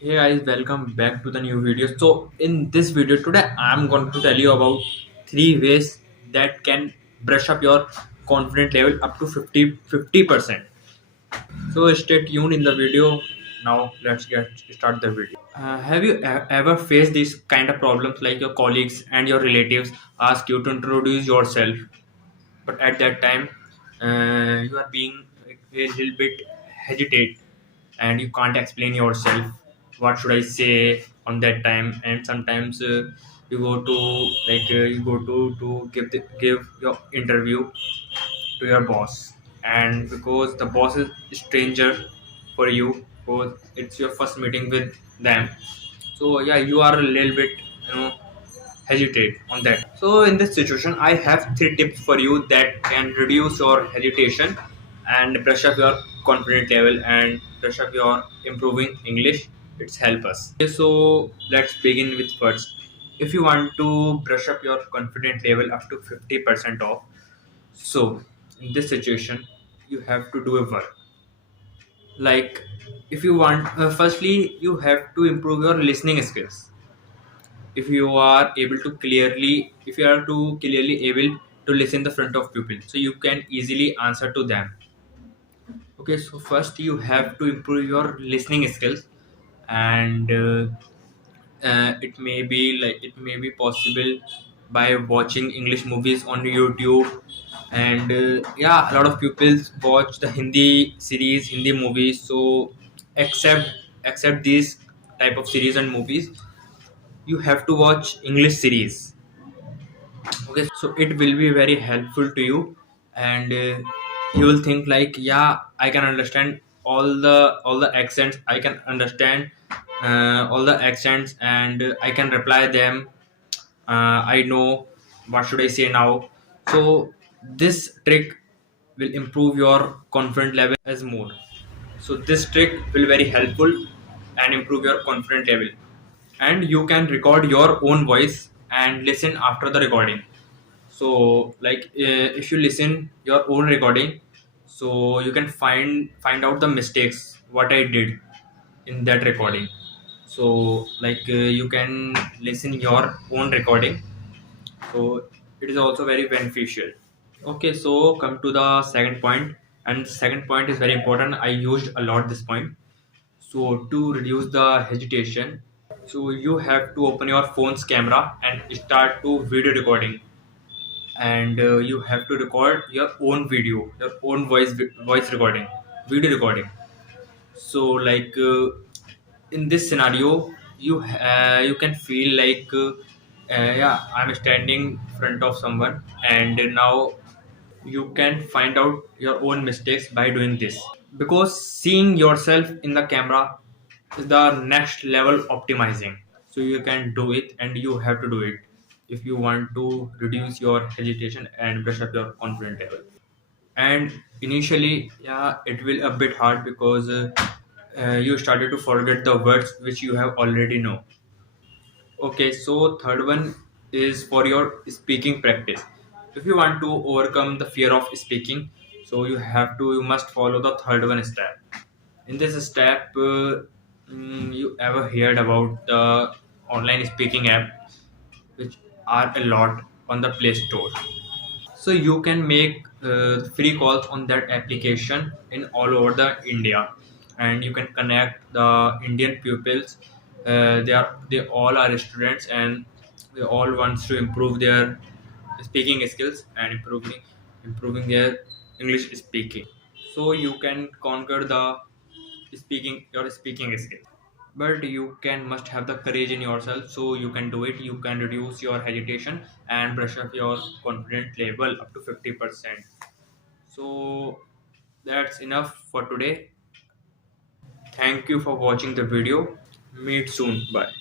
Hey guys, welcome back to the new video. So in this video today, I'm going to tell you about three ways that can brush up your confidence level up to 50%. So stay tuned in the video. Now let's get start the video. Have you ever faced these kind of problems like your colleagues and your relatives ask you to introduce yourself, but at that time you are being a little bit hesitate and you can't explain yourself what should I say on that time, and sometimes you go to you go to give your interview to your boss, and because the boss is stranger for you because it's your first meeting with them, so yeah, you are a little bit, you know, hesitate on that. So in this situation, I have three tips for you that can reduce your hesitation and brush up your confidence level and brush up your improving English. It's help us. Okay, so let's begin with first. If you want to brush up your confidence level up to 50% off, so in this situation, you have to do a work. Like if you want, firstly, you have to improve your listening skills. If you are to clearly able to listen the front of people, so you can easily answer to them. Okay, so first you have to improve your listening skills, and it may be possible by watching English movies on YouTube, and yeah, a lot of people watch the Hindi movies. So accept accept these type of series and movies, you have to watch English series. Okay, so it will be very helpful to you, and you will think like, yeah, I can understand all the accents, I can understand all the accents, and I can reply them. I know what should I say now. So this trick will improve your confidence level as more. So this trick will very helpful and improve your confidence level, and you can record your own voice and listen after the recording. So if you listen your own recording, so you can find out the mistakes what I did in that recording. So you can listen your own recording, so it is also very beneficial. Okay, so come to the second point, and second point is very important. I used a lot this point. So to reduce the hesitation, so you have to open your phone's camera and start to video recording, and you have to record your own video, your own voice recording, video recording. So in this scenario, you can feel like yeah, I'm standing in front of someone, and now you can find out your own mistakes by doing this, because seeing yourself in the camera is the next level optimizing. So you can do it, and you have to do it if you want to reduce your hesitation and brush up your confidence level. And initially, yeah, it will a bit hard because you started to forget the words which you have already know. Okay, so third one is for your speaking practice. If you want to overcome the fear of speaking, so you must follow the third one step. In this step, you ever heard about the online speaking app, which are a lot on the Play Store. So you can make free calls on that application in all over the India, and you can connect the Indian pupils. They all are students, and they all wants to improve their speaking skills and improving their English speaking. So you can conquer the speaking skills, but you can must have the courage in yourself, so you can do it. You can reduce your hesitation and brush up your confidence level up to 50%. So that's enough for today. Thank you for watching the video. Meet soon. Bye.